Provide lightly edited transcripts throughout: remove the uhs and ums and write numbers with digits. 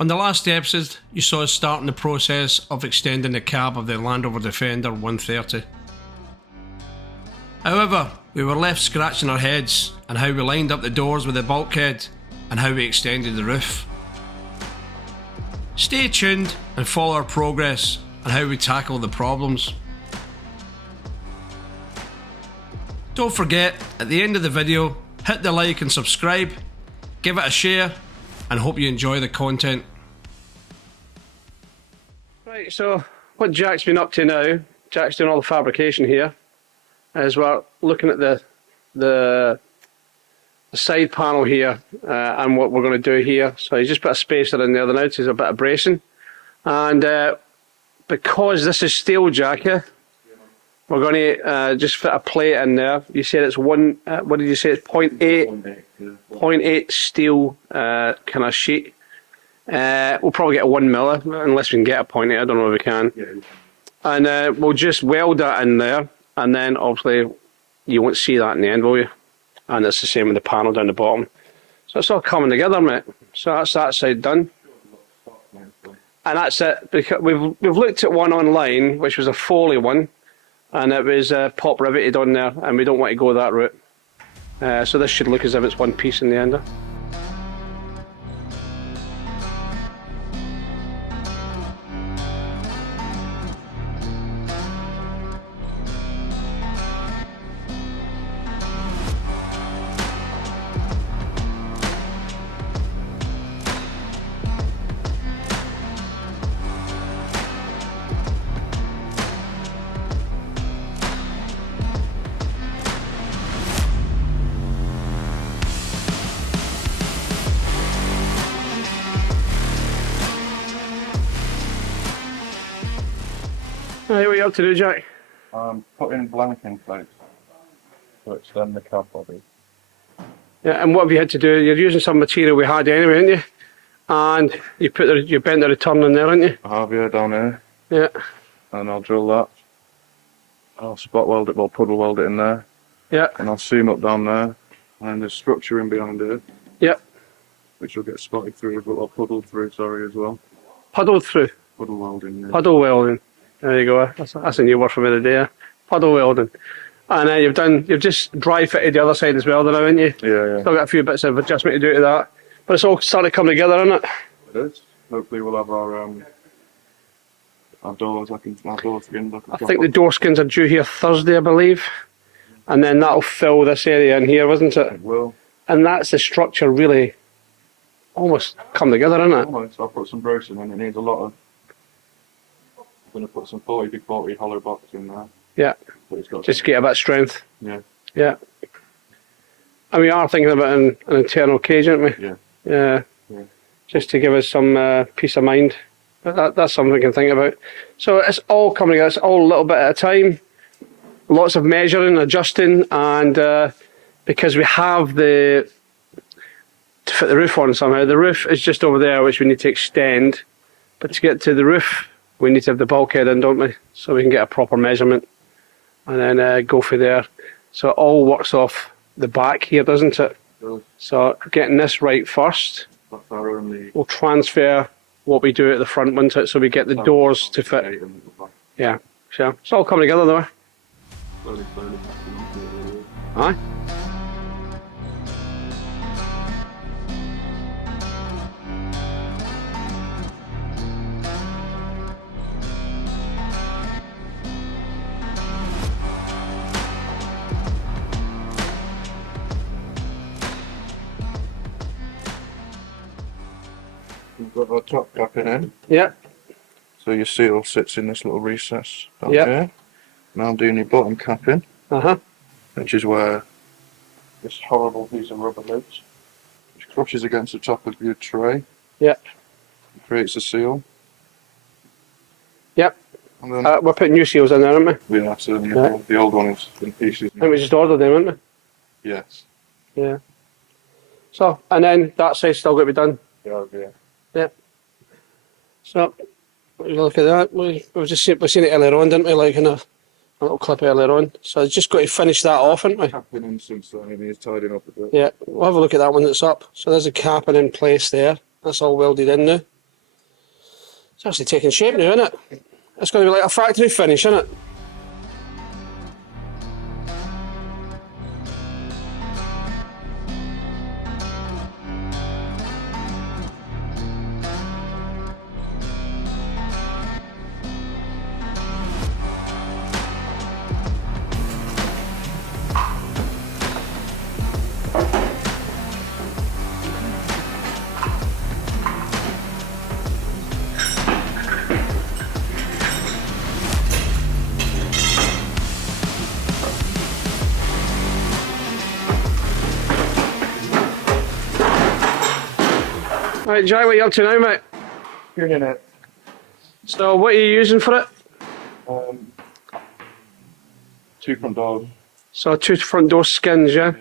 On the last episode, you saw us starting the process of extending the cab of the Land Rover Defender 130. However, we were left scratching our heads on how we lined up the doors with the bulkhead and how we extended the roof. Stay tuned and follow our progress on how we tackle the problems. Don't forget, at the end of the video, hit the like and subscribe, give it a share, and hope you enjoy the content. Right, so what Jack's been up to now, Jack's doing all the fabrication here, as well, looking at the side panel here and what we're going to do here. So he's just put a spacer in there now to do a bit of bracing. And because this is steel, Jack, yeah, we're going to just fit a plate in there. You said it's one, what did you say, it's 0.8 steel kind of sheet. We'll probably get a 1 mil, unless we can get a 0.8, I don't know if we can. And we'll just weld that in there, and then obviously you won't see that in the end, will you? And it's the same with the panel down the bottom. So it's all coming together, mate. So that's that side done. And that's it, because we've looked at one online, which was a Foley one, and it was pop riveted on there, and we don't want to go that route. So this should look as if it's one piece in the end. Right, what are you up to do, Jack? I'm putting blanking plates to extend the cab body. Yeah, and what have you had to do? You're using some material we had anyway, aren't you? And you bent the return in there, aren't you? I have, yeah, down here. Yeah. And I'll drill that. I'll spot weld it, well, puddle weld it in there. Yeah. And I'll seam up down there. And there's structure in behind here. Yeah. Which will get spotted through, but I'll puddle through, sorry, as well. Puddled through? Puddle welding, yeah. Puddle welding. There you go. That's a new word for me today. Yeah? Puddle welding. And you've just dry fitted the other side as well, haven't you? Yeah, yeah. Still got a few bits of adjustment to do to that, but it's all started coming together, isn't it? It is. Hopefully we'll have our doors, our door skins. I think the door skins are due here Thursday, I believe, and then that'll fill this area in here, wasn't it? It will. And that's the structure really almost come together, isn't it? Almost. I'll put some bracing in. It needs a lot of. I'm going to put some 40 hollow box in there. Yeah. Just to get a bit of strength. Yeah. Yeah. And we are thinking about an internal cage, aren't we? Yeah. Yeah. Yeah. Just to give us some peace of mind. But that's something we can think about. So it's all coming together. It's all a little bit at a time. Lots of measuring, adjusting, and because we have to fit the roof on somehow. The roof is just over there, which we need to extend. But to get to the roof, we need to have the bulkhead in, don't we? So we can get a proper measurement and then go for there. So it all works off the back here, doesn't it? Good. So getting this right first, That's our only. we'll transfer what we do at the front, won't it? So we get the doors to fit. Yeah, so it's all coming together though. Slowly. Aye. We've got our top capping in. Yeah. So your seal sits in this little recess down Yeah. here. Now I'm doing your bottom capping, which is where this horrible piece of rubber lives, which crushes against the top of your tray. Yeah. It creates a seal. Yep. And then We're putting new seals in there, aren't we? yeah, so Yeah. the old one is in pieces. I think we just ordered them, aren't Yes. we? Yeah. So, and then that side's still got to be done. Yeah. So, look at that. We've seen it earlier on, didn't we? Like in a little clip earlier on. So I've just got to finish that off, haven't we? Capping in since then, he's tidying up a bit. Yeah, we'll have a look at that one that's up. So there's a capping in place there. That's all welded in now. It's actually taking shape now, isn't it? It's going to be like a factory finish, isn't it? Right, Jack, what are you up to now, mate? Tuning it. So, what are you using for it? 2 front doors. So, 2 front door skins, yeah?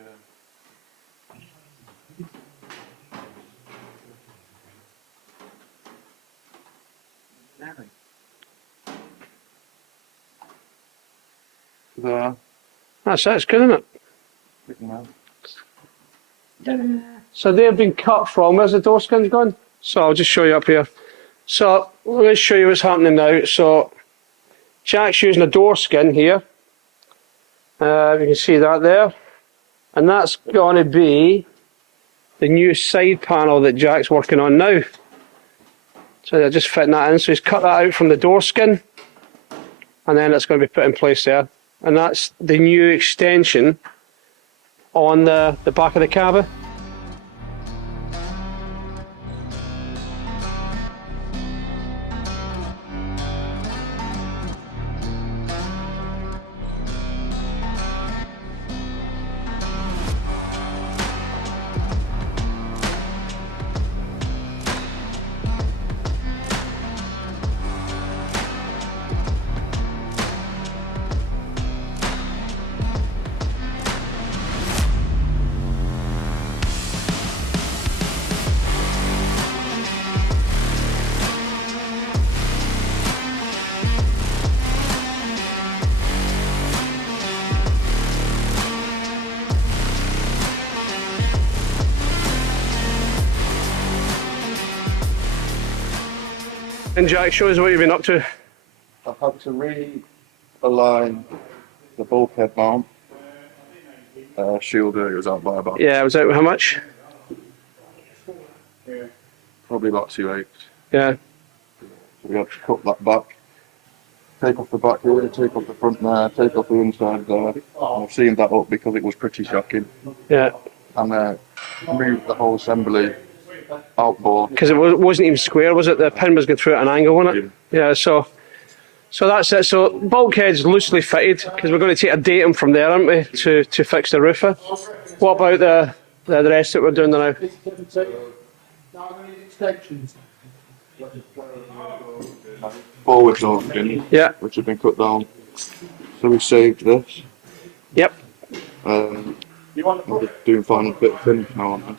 There. That's it, it's good, isn't it? So they've been cut from, where's the door skins gone? So I'll just show you up here. So let's show you what's happening now. So Jack's using a door skin here. You can see that there. And that's going to be the new side panel that Jack's working on now. So they're just fitting that in. So he's cut that out from the door skin. And then it's going to be put in place there. And that's the new extension on the back of the cabin. And Jack, show us what you've been up to. I've had to realign the bulkhead mount. Shielder, it was out by about Yeah, was that how much? probably about 2/8. Yeah. So we had to cut that back. Take off the back here, take off the front there, take off the inside there. And I've seen that up because it was pretty shocking. Yeah. And moved the whole assembly outboard. Because it wasn't even square, was it? The pin was going through at an angle, wasn't it? Yeah, so that's it. So bulkhead's loosely fitted because we're going to take a datum from there, aren't we, to fix the roofer. What about the rest that we're doing now? Forward door skin, Yeah. which had been cut down. So we saved this. Yep. I'm just doing final fit finish now on it.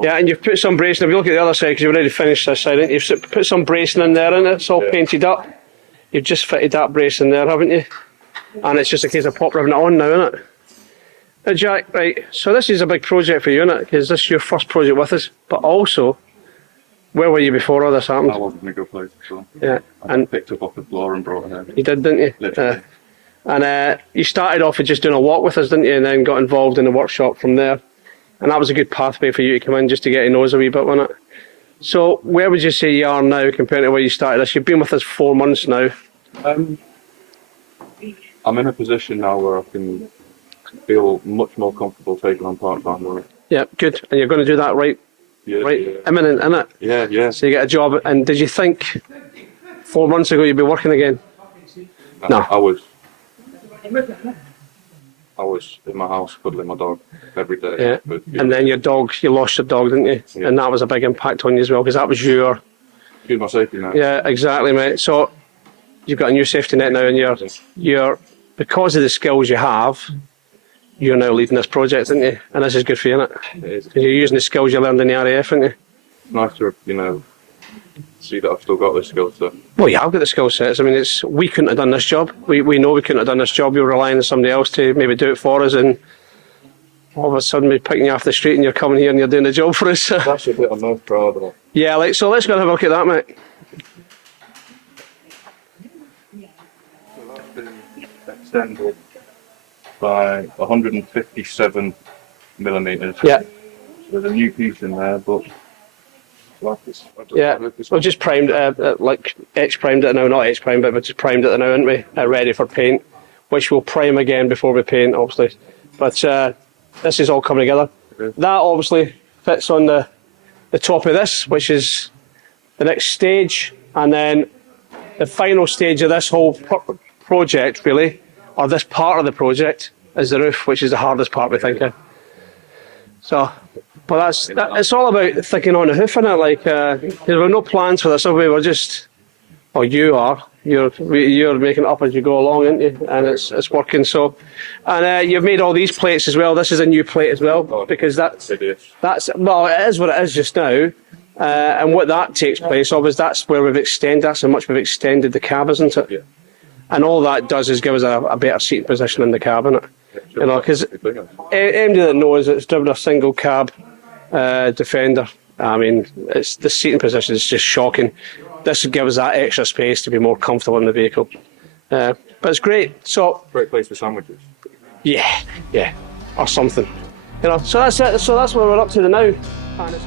Yeah, and you've put some bracing. If you look at the other side, because you've already finished this side, you've put some bracing in there, and it's all painted up. You've just fitted that bracing there, haven't you? And it's just a case of pop ribbing it on now, isn't it? Now, Jack, right, so this is a big project for you, isn't it? Because this is your first project with us. But also, where were you before all this happened? I wasn't in a good place, so Yeah, I picked up off the floor and brought it in. you did, didn't you? Literally. And you started off with just doing a walk with us, didn't you? And then got involved in the workshop from there. And that was a good pathway for you to come in just to get to know us a wee bit, wasn't it? So where would you say you are now compared to where you started this? You've been with us 4 months now. I'm in a position now where I can feel much more comfortable taking on part-time work. Yeah, good. And you're going to do that right imminent, innit? Yeah, yeah. So you get a job. And did you think 4 months ago you'd be working again? No. I was in my house cuddling my dog every day. Yeah. But, And then you lost your dog, didn't you? Yeah. And that was a big impact on you as well, because that was your... Excuse my safety net. Yeah, exactly, mate. So you've got a new safety net now, and you're because of the skills you have, you're now leading this project, isn't you? And this is good for you, isn't it? It is. Because you're using the skills you learned in the RAF, aren't you? It's nice to, see that I've still got this skill set. Well, yeah, I've got the skill sets. I mean, we couldn't have done this job. We know we couldn't have done this job. We were relying on somebody else to maybe do it for us, and all of a sudden we're picking you off the street and you're coming here and you're doing the job for us. That's a bit I'm most proud of. Yeah, so let's go and have a look at that, mate. extended by 157 millimeters. Yeah. So there's a new piece in there, but like this. Yeah, we just primed it, like etch primed it now, not etch primed it, but just primed it now, haven't we? Ready for paint, which we'll prime again before we paint, obviously. But this is all coming together. Okay. That obviously fits on the top of this, which is the next stage, and then the final stage of this whole project, really, or this part of the project, is the roof, which is the hardest part, we think. So. But it's all about thinking on the hoof, innit? Like, there were no plans for this, so we were just, or you are, you're making it up as you go along, aren't you? And it's working. So, and you've made all these plates as well. This is a new plate as well, because that's well, it is what it is just now. And what that takes place of is that's where we've extended. That's how much we've extended the cab, isn't it? Yeah. And all that does is give us a better seating position in the cab, innit? You know, because anybody that knows it's driven a single cab Defender, I mean, it's the seating position is just shocking. This would give us that extra space to be more comfortable in the vehicle. But it's great. So Great place for sandwiches. yeah, or something. You know, so that's it. So that's what we're up to now. And it's